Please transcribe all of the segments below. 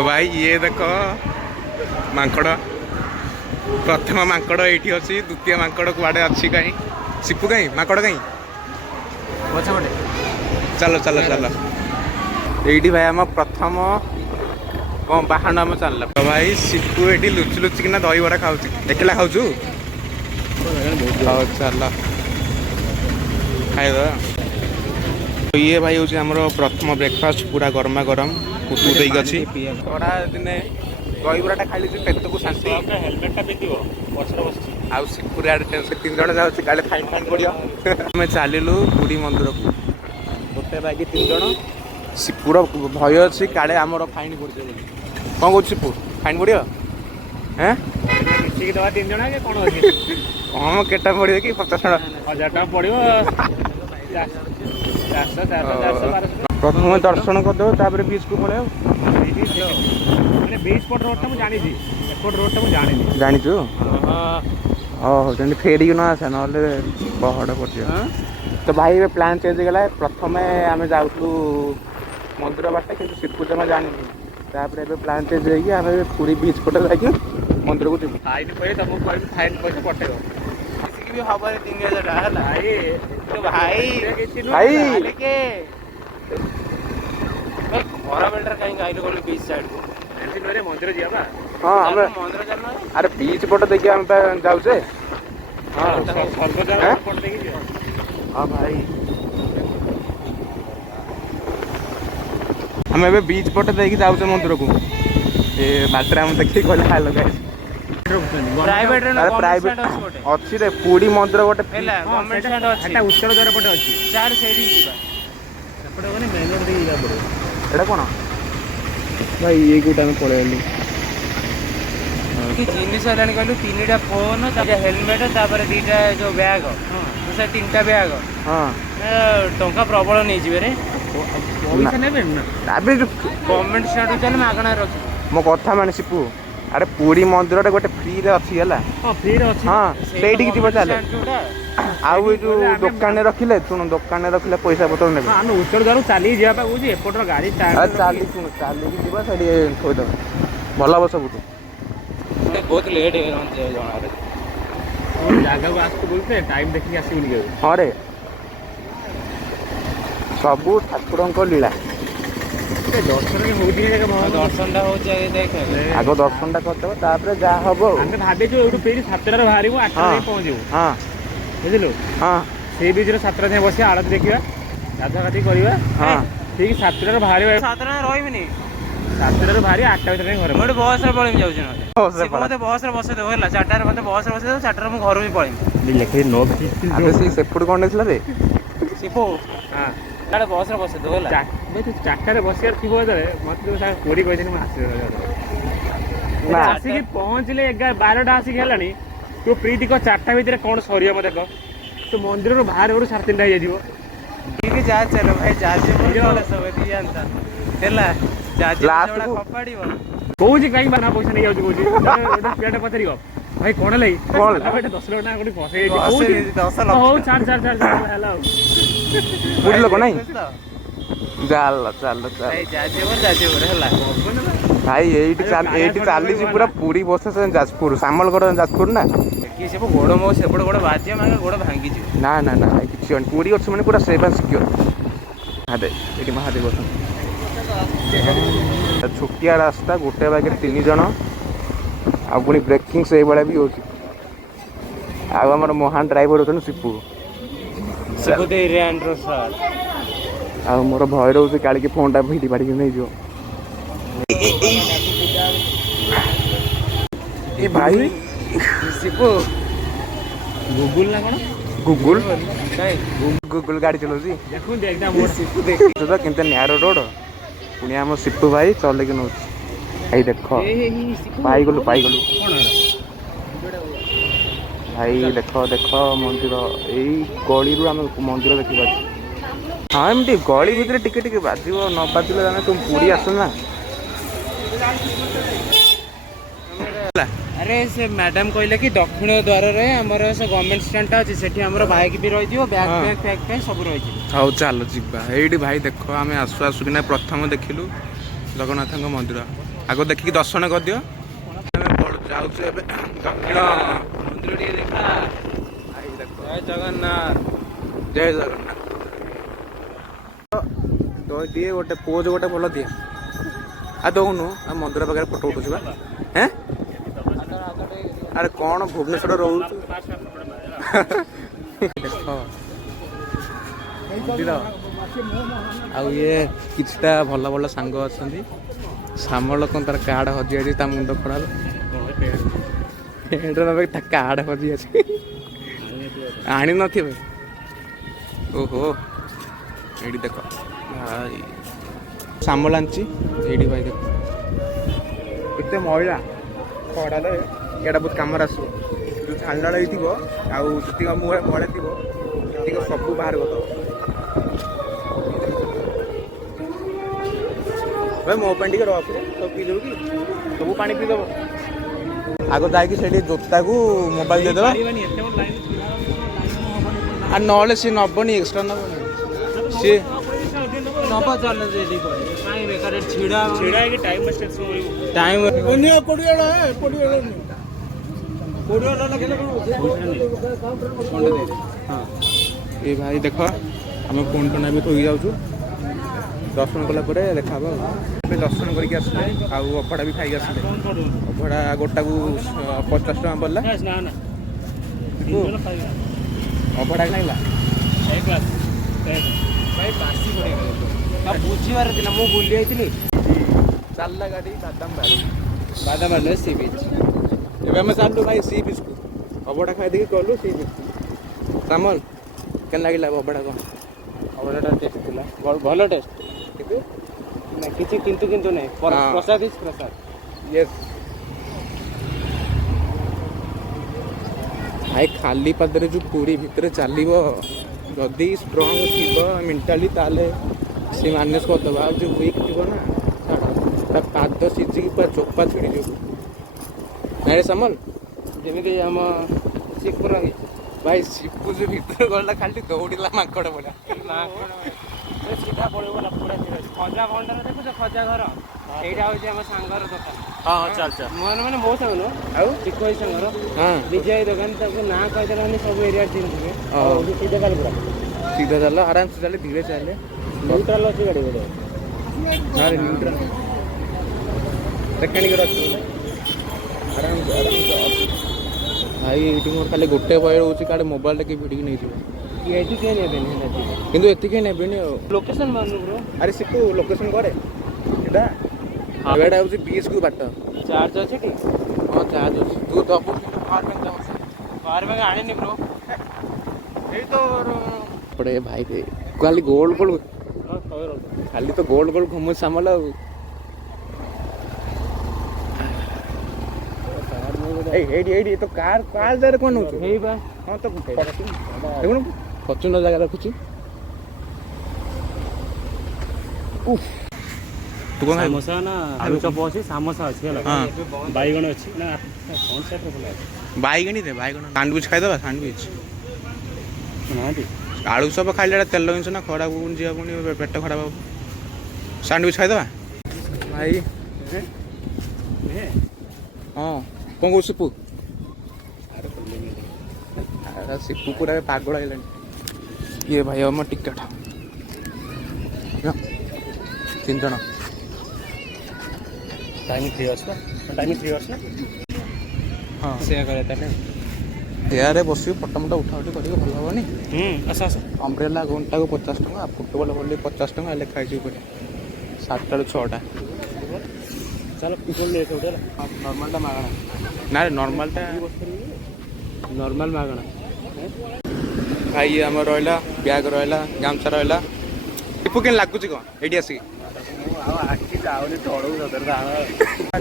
तो भाई ये देख माଙ୍କड़ प्रथम माଙ୍କड़ ये अच्छी द्वितीय माଙ୍କड़ कुआड़े अच्छी कहीं सिपु कहीं माଙ୍କड़ कहीं चलो चलो चलो ये भाई आम प्रथम कौन बाहन आम चल तो भाई सिपु ये लुचि लुचिकिना दही बड़ा खाऊ एकला खाऊ चल खाइद तो ये भाई हूँ आम प्रथम ब्रेकफास्ट पूरा गरमा गरम कुतु देक अच्छी खरा दिने दही बड़ा खाई पेट को शांति हेलमेटा पिंध आउ सिपुरा से 3 जन जाऊँ काले फाइन फाइन पड़ो आम चलू पुरी मंदिर को गोटे बाकी 3 जन सिपुर भय अच्छी काले आमर फाइन पड़े कौन कौन सिपु फाइन पड़ो हैं मिसिकी दवा 3 जन कौन कम केटा पड़े कि 50 1000 पड़ो प्रथम दर्शन करदेव तापर बीच को पड़े बीच पट रोड मुझे जानी एपट रोड मुझे जानी जाचु ओह जमी फेरिक न आसा ना पहड़ पड़ तो भाई प्लान चेंज होगा प्रथम आम जाऊँ मंदिर बाटे कि सिपु जमा जानी तापर प्लान चेंज होगी पूरी बीच पटे जाकि मंदिर को जीव फाइन पे तुमको कह फाइन पैसा पटेब भी हम 3000 भाई भाई खरा बेलटार कहीं गाइल गलु बीच साइड को मंदिर जावा हाँ मंदिर चलना अरे बीच पट देखिए आम जाऊे हाँ स्वर्गद्वार पट देखी हाँ भाई हम ए बीच पटे देखिए जाऊे मंदिर को बाटर आम देखिए कहले हेलो गाइस प्राइवेट प्राइवेट अच्छी रे पूरी मंदिर गोटे गवर्नमेंट स्टैंड अछि एटा उत्तर द्वार पटे अछि चार सेडी जीवा सेपटे गने मेन रोड दे जा पड़ो एटा कोन भाई ये गोटा में पळेली कि जिनिस हलानी कहलु 3टा फोन हेलमेट तापर 2टा जो बैग से 3टा बैग हां टंका प्रबल नहीं जीवे रे पैसा नेबे ना अबे गवर्नमेंट स्टैंड चल मागणा रखी मो कथा माने सिपु अरे पूरी मंदिर गोटे फ्री रे अच्छी है हाँ फ्री रे अछि हाँ सेठी जीव चले आउ जो दुकान रखिले सुन दुकान रखिले पैसा पतर ने हम उत्तर द्वार चली जिया पा बुझी एपटर गाड़ी स्टार्ट चली सुन चली जीवा सेठी थोइ दो भला बस सब बहुत लेट है जणा रे जागा को आसको बोलते टाइम देखि आसी उनी हां रे सबु ठाकुरन को लीला दर्शन के होती है दर्शन टा हो जाए देख आगो दर्शन टा करते तापर जा हबो हम भाबे जो एडू पेरी 7 रे बाहरिबो 8 रे पहुंचो हां बुझिलो हां से बीच रे 7 रे बसी आड़त देखिबा गाधा गाधी करबा हां ठीक 7 रे बाहरिबा 7 रे रहइबनी 7 रे बाहरी 8 टा भीतर घर मोटे बस रे पळिम जाउछ न मते बस रे बसे दो होला 4 टा रे मते बस रे बसे दो 4 टा रे घर भी पळिम लेखे नो अबे से सेपुड कोन नेसला रे सिपो हां ताले बस रे बसे दो होला भाई तू 4 टा रे बसियार थिबो दरे मते सा कोरी कहि देनी आसी ना आसी के पहुंचले 11 12 टा आसी गेलानी तो प्रीति को 4 टा भीतर कोन सरिया मते देखो तो मंदिर रो बाहर ओर 3:30 टा जाइबो ठीक है जा चलो भाई जा जे बोले सब एती जानता देला जा जे बड़ा खपाड़ीबो कोजी काई बना पैसा नहीं आउछ कोजी ओटा पेट पथरियो भाई कोन लई कोन बेटा 10 लोटा कोडी फसे कोजी 10 लाख हो चार हेलो बुढ़ लोग नहीं चल चल भाई जाजे होला भाई एठी चाली जी पूरा पूरी बस से जाजपुर सामलगढ़ जाजपुर ना कि से गोड़ मो सेपड़ गोड़ बाजे मांगे गोड़ भांगी जी ना ना ना किछ पूरी अच्छे माने पूरा सेफ एंड सिक्योर हादे एठी महादेव बसन छुटिया रास्ता गोटे बागे 3 जन आ पुनी ब्रेकिंग से बड़ा भी होची आ हमर महान ड्राइवर होतन सिपु सिपु दे रेंड्रो सर आ मोर भय रहउछ काली के फोन टा भिडी बाडी नै जो ए भाई सिपु गूगल ना कोन गूगल गूगल गाड़ी चलोजी देखु देखना मोर सिपु देख तो किंतु नैरो रोड पुनी हम सिपु भाई चले के नोच आई देखो पाई गलु भाई देखो देखो मंदिर एई गली रु हम मंदिर देखि पाछ हाँ एमती गली भितर टिके टिके बाजिबो न बाजिले जाने तुम पूरी आस ना अरे से मैडम कहले कि दक्षिण द्वार रे हमर से गवर्नमेंट स्टैंड अछि सेठी हमर बाइक भी रहि दियो बैग पैक सब रहि दियो हाउ चलो जिबा एडी भाई देखो आमे आसु आसु किना प्रथम देखिलु जगन्नाथ मंदिर ଆଗ ଦେଖିକି ଦର୍ଶନ କରିଦିଅ। ଆମେ ଯାଉଛୁ ଏବେ ଦକ୍ଷିଣ ମନ୍ଦିର ଟିକେ ଦେଖା। ଜୟ ଜଗନ୍ନାଥ, ଜୟ ଜଗନ୍ନାଥ। ଦିଏ ଗୋଟେ ପୋଜ ଗୋଟେ ଭଲ ଦିଏ। ଆଉ ଦଉନୁ ଆଉ ମନ୍ଦିର ପାଖରେ ଫଟୋ ଉଠୁଛୁ ବା। ହେଁ ଆରେ କ'ଣ ଭୁବନେଶ୍ୱର ରହୁଛୁ। ଦେଖ ମନ୍ଦିର ଆଉ ଇଏ କିଛିଟା ଭଲ ଭଲ ସାଙ୍ଗ ଅଛନ୍ତି। ଶ୍ୟାମଳ କ'ଣ ତାର କାର୍ଡ ହଜିଯାଇଛି, ତା ମୁଣ୍ଡ ଖରାପ। ତା କାର୍ଡ ହଜିଯାଇଛି, ଆଣି ନଥିବେ। ଓହୋ ଏଇଠି ଦେଖ ଭାଇ ଶ୍ୟାମଳ ଆଣିଛି। ଏଇଠି ଭାଇ ଦେଖ କେତେ ମଇଳା ଖରାରେ, ଏଇଟା ବହୁତ କାମରେ ଆସିବ। ଯେଉଁ ଝାଲନାଳ ହେଇଥିବ ଆଉ ଯେତିକି ମୁହଁରେ ମଇଳା ଥିବ ସେତିକି ସବୁ ବାହାର କରିଦେବ। ଭାଇ ମୋ ପାଇଁ ଟିକେ ରଖ, ସବୁ ପିଇଦେବୁ କି? ସବୁ ପାଣି ପିଇଦେବ। ଆଗ ଯାଇକି ସେଠି ଜୋତାକୁ ମୋବାଇଲ ଦେଇଦେବା। আর নহলে সে নবনি, এক্সট্রা নবনি সে নব চালে রেডি করে কাই বেকারে ছিড়া ହେଇକି ଟାଇମ୍ ୱେଷ୍ଟ କରିବୁ। ଟାଇମ୍ ଅନ୍ୟ ପଡ଼ିଆଲା ଲଗେଇଲେ କ'ଣ ହଁ ଏ ଭାଇ ଦେଖ ଆମେ ଫୋନ୍ ଟୋନ୍ ଏବେ ଥୋଇ ଯାଉଛୁ। ଦର୍ଶନ କଲା ପରେ ଦେଖା ହବ। ଏବେ ଦର୍ଶନ କରିକି ଆସିଲେ ଆଉ ଅଭଡ଼ା ବି ଖାଇକି ଆସିଲେ। ଅଭଡ଼ା ଗୋଟାକୁ 50 ଟଙ୍କା ପଡ଼ିଲା। ଅଭଡ଼ା ଖାଇଲା ଭାଇ ବାସି ପଡ଼ିଗଲା ବୁଝିବାର ଥିଲା। ମୁଁ ବୁଲି ଯାଇଥିଲି, ଚାଲିଲା ଗାଡ଼ି ବାଦାମବାଡ଼ି ବାଦାମବାଡ଼ି ସି ବିଚ୍। ଏବେ ଆମେ ଚାଲୁ ଭାଇ ସି ବିଚ୍କୁ। ଅଭଡ଼ା ଖାଇଦେଇକି ଗଲୁ ସି ବିଚ୍କୁ। ସାମଲ କେନ୍ ଲାଗିଲା ଅଭଡ଼ା? କ'ଣ ଅଭଡ଼ାଟା ଟେଷ୍ଟ ଥିଲା, ଭଲ ଟେଷ୍ଟ। କିନ୍ତୁ ନା କିଛି କିନ୍ତୁ ନାହିଁ, ପ୍ରସାଦ ଇଜ୍ ପ୍ରସାଦ। ୟେସ୍ ଭାଇ ଖାଲି ପାଦରେ ଯେଉଁ ପୁରୀ ଭିତରେ ଚାଲିବ, ଯଦି ଷ୍ଟ୍ରଙ୍ଗ ଥିବ ମେଣ୍ଟାଲି ତାହେଲେ ସେ ମ୍ୟାନେଜ୍ କରିଦେବ। ଆଉ ଯେଉଁ ୱିକ୍ ଥିବ ନା ତା ପାଦ ସିଝିକି ପୁରା ଚୋପା ଛିଡ଼ିଯିବ। ନାଇଁ ସାମଲ ଯେମିତି ଆମ ଶିବପୁର ହେଇଛି ଭାଇ ଶିବୁ ଯେଉଁ ଭିତରେ ଗଲା ଖାଲି ଦୌଡ଼ିଲା ମାଙ୍କଡ଼ ଭଳିଆ। ସିଧା ପଡ଼ିବ ନା ପୁରା ଖଜା ଭଣ୍ଡାର ଦେଖୁଛ, ଖଜା ଘର ସେଇଟା ହେଉଛି ଆମ ସାଙ୍ଗର ଦୋକାନ। ହଁ ଚାଲ ଚାଲ ମାନେ ମୋ ସାଙ୍ଗ ନୁହଁ, ଆଉ ଚିକୁ ଭାଇ ସାଙ୍ଗର ହଁ ବିଜୟ ଦୋକାନ। ତାକୁ ନାଁ କହିଦେଲେ ମାନେ ସବୁ ଏରିଆ ଚିହ୍ନିଥିବେ। ହଉ। ସିଧା ଚାଲ ପୁରା सीधा चल, आराम से चले, धीरे चले। ନ୍ୟୁଟ୍ରାଲ ଅଛି ଗାଡ଼ି ଗୋଟେ। अरे न्यूट्रल मेकानिक रखी आराम से भाई ये मोर खाली गोटे बय रोचे काडे मोबाइल टा के भिडिक नहीं जिवो ଏଠି କିଏ ନେବେନି किंतु एतिके नेबेनी। ଲୋକେସନ୍ ମାନୁ ବ୍ରୋ। अरे सिपु लोकेशन करे एटा एटा होची 20 को बाट ଚାର୍ଜ ଅଛି କି? हां चार्ज अछि तू दबु कि पावर बैंक दबु ପାୱାର ବ୍ୟାଙ୍କ ଆଣିନି ବ୍ରୋ। एई तो पड़े भाई रे खाली गोल गोल खाली तो गोल गोल घुमु सामला। एडी तो कार कार जारे कोन होछ ହେଇ ବା हां तो देखुन फॉर्च्यूनर जगह रखुची। उफ तू कोन ସମୋସା ନା ଆଳୁ ଚପ ଅଛି, ସମୋସା ଅଛି ହେଲା, हां ବାଇଗଣ ଅଛି ନା କଣ ସେଟା ଭଲ ଅଛି बाईगणी रे बाईगण सैंडविच खाई दबा सैंडविच ନାହାନ୍ତି। आलू सब खाइले तेल जिनिस ना खराब होउन जिया पुनी पेट खराब हो। सैंडविच खाई दबा भाई। हां कोन को सिपु अरे सिपु पूरा पागल आइलन। ये भाई हम टिकट 3 जण टाइम फ्री ଅଛି ନା टाइम फ्री ଅଛି ନା हां ସେୟା କରିବା ତାହେଲେ। यारे बसियो फटो मटा उठा उठी करियो भल हबनी। ଆସ ଆସ। अम्ब्रेला घंटा को 50 टका, फुटबॉल भली 50 टका लिखा है ऊपर 7टा ରୁ 6टा। ଚାଲ ପିଛे ଲେ ଏଠୁ ହେଲା। नॉर्मल टा मागଣା ना रे नॉर्मल टा ନର୍ମାଲ ମାଗଣା। भाई ये हमर रहला बैग रहला गामछा रहला टिपु केन लागुची को एडी आसी ଆଖି ଯାଉନି ତଳକୁ ସଦର ଦାଣ।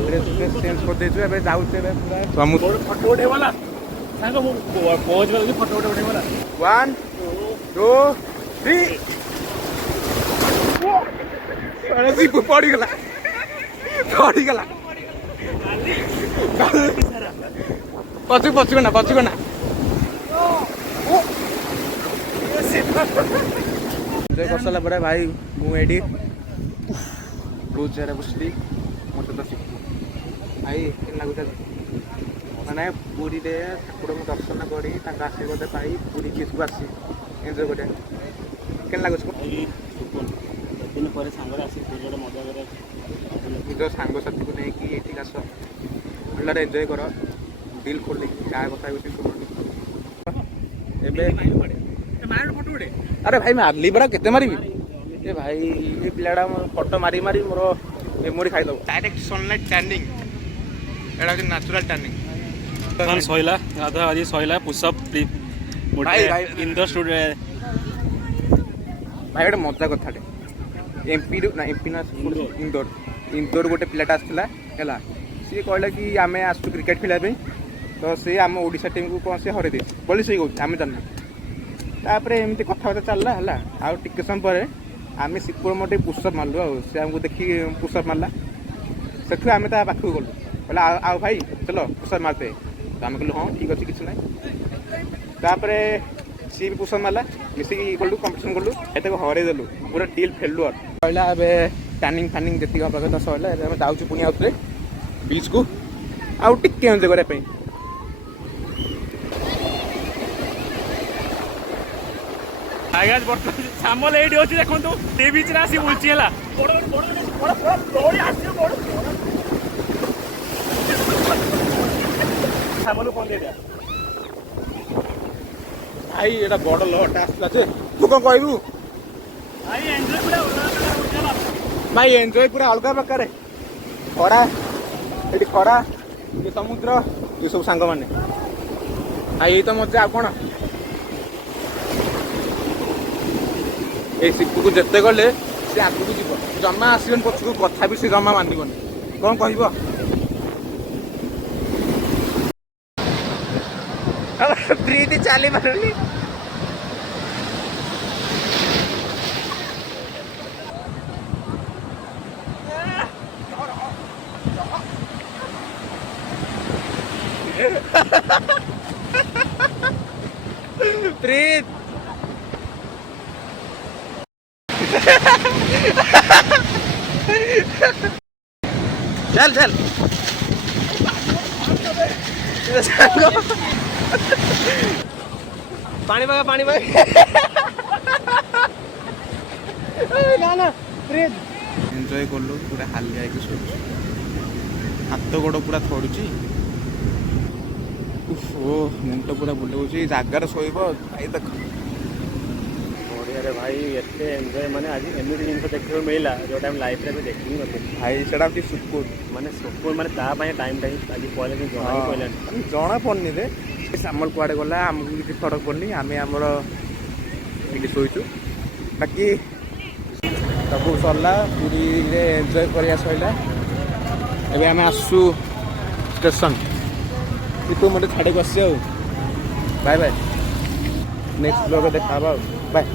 ड्रेस चेंज कर देछु एबे जाउचे एबे पूरा समुद्र ଫଟୋ ଉଠେଇବଲା ସାଙ୍ଗ ମୁଁ ପହଞ୍ଚ ଗଲି, ଫଟୋ ଉଠେଇବଲା। 1 2 3 अरे सिपु पड़ी गला पछु ना जय करसला परे भाई मु एडी बहुत सारा बसली ମୋ ସହିତ ଶିଖୁ ଭାଇ କେମିତି ଲାଗୁଛି ଆଜି? ମାନେ ପୁରୀରେ ଠାକୁରଙ୍କୁ ଦର୍ଶନ କରି ତାଙ୍କ ଆଶୀର୍ବାଦ ପାଇ ପୁରୀ ବିଚ୍କୁ ଆସି ଏନ୍ଜୟ କରିବା କେମିତି ଲାଗୁଛି? ଦିନ ପରେ ସାଙ୍ଗରେ ଆସି ପୁରୀରେ ମଜା କରିବା ନିଜ ସାଙ୍ଗସାଥିକୁ ନେଇକି ଏଠିକି ଆସ ଭଲରେ ଏନ୍ଜୟ କର ଦିଲ୍ ଖୋଲିକି କାହା କଥା ହେଉଛି ଶୁଣନି। ଏବେ ଫଟୋ ଉଠେ ଆରେ ଭାଇ ମାରିଲି ପରା କେତେ ମାରିବି ଏ ଭାଇ ଏ ପିଲାଟା ଫଟୋ ମାରି ମାରି ମୋର ମେମୋରି ଖାଇଦେବ। ଡାଇରେକ୍ଟ ସନଲାଇଟ୍ ଟ୍ୟାନିଂ ଏଇଟା ହେଉଛି ନ୍ୟାଚୁରାଲ୍ ଟ୍ୟାନିଂ। ସଇଲା ଗାଧୁଆ ଆଜି ସଇଲା ପୁଷଅପ୍ ଇନ୍ଦୋର ଷ୍ଟୁଡିଓ ଭାଇ ଗୋଟେ ମଜା କଥାଟେ ଏମ୍ପିରୁ ନା ଏମ୍ପି ନା ଇନ୍ଦୋର ଗୋଟେ ପିଲାଟା ଆସିଥିଲା ହେଲା ସିଏ କହିଲା କି ଆମେ ଆସୁଛୁ କ୍ରିକେଟ୍ ଖେଳିବା ପାଇଁ ତ ସେ ଆମ ଓଡ଼ିଶା ଟିମ୍କୁ କ'ଣ ସେ ହରେଇ ଦେଇଛି ବୋଲି ସେ କହୁଛି ଆମେ ଜାଣିନୁ। ତାପରେ ଏମିତି କଥାବାର୍ତ୍ତା ଚାଲିଲା ହେଲା ଆଉ ଟିକେ ସମୟ ପରେ ଆମେ ଶିବପୁର ଟିକେ ପୁଷଅପ୍ ମାରିଲୁ ଆଉ ସେ ଆମକୁ ଦେଖି ପୁଷଅପ୍ ମାରିଲା ସେଠୁ ଆମେ ତା ପାଖକୁ ଗଲୁ କହିଲା ଆଉ ଭାଇ ଚାଲ ପୁଷଅପ୍ ମାରିଦେ ତ ଆମେ କହିଲୁ ହଁ ଠିକ୍ ଅଛି କିଛି ନାହିଁ। ତାପରେ ସିଏ ବି ପୁଷଅପ୍ ମାରିଲା ମିଶିକି ଗଲୁ କମ୍ପିଟିସନ୍ କଲୁ ଏଟାକୁ ହରେଇ ଦେଲୁ ପୁରା ଡିଲ୍ ଫେଲୁ ଆଉ କହିଲା ଏବେ ଟ୍ୟାନିଂ ଫ୍ୟାନିଂ ଯେତିକି ହବା କଥା ସରିଲା ଏବେ ଆମେ ଯାଉଛୁ ପୁଣି ଆଉଥରେ ବିଚ୍କୁ ଆଉ ଟିକେ ଏନ୍ଜୟ କରିବା ପାଇଁ। ଆଜ୍ଞା ବର୍ତ୍ତମାନ ସାମଲ ଏଇଠି ଅଛି ଦେଖନ୍ତୁ ସେ ବିଚରେ ଆସି ବୁଲୁଛି ହେଲା ସାମଲ ଫୋନ ଦେଇଦିଆ ଭାଇ ଏଇଟା ବଡ଼ ଲହଟା ଆସିଥିଲା ଯେ ତୁ କ'ଣ କହିବୁ? ଭାଇ ଏନ୍ଜୟ ପୁରା ଭାଇ ଏନ୍ଜୟ ପୁରା ଅଲଗା ପ୍ରକାର ଖରା ଏଠି ଖରା ଏ ସମୁଦ୍ର ଏ ସବୁ ସାଙ୍ଗମାନେ ଭାଇ ଏଇ ତ ମଜା ଆଉ କ'ଣ। ଏଇ ଶିବକୁ ଯେତେ ଗଲେ ସେ ଆଗକୁ ଯିବ ଜମା ଆସିବନି ପଛକୁ କଥା ବି ସେ ଜମା ମାନିବନି କ'ଣ କହିବ? ପ୍ରୀତି ଚାଲି ପାରୁନି प्रीत चल चल पानी पागा पानी पागा ना ना प्रीत एंजॉय करलु पूरा हाल जाएगी शो हाथ गोड़ पूरा थोड़ुची ओ मुंड पूरा बुलाऊँ जगार शोब भाई देख बढ़िया भाई एते एंजॉय माने आज एमती जिन देखने मिला जो टाइम लाइफ रे देखी भाई से सुकून माने सुकून माने टाइम आज पहले जना जना पड़नी रे सामल कुआड़े गला आमको किसी फरक पड़नी आम आमर ये शोचु बाकी सब सरला पूरी एंजॉय कर सरला एवं आम आसु स्टेशन तू मत छाड़ी बस बाय बाय नेक्स्ट ब्लॉग देखा बाय।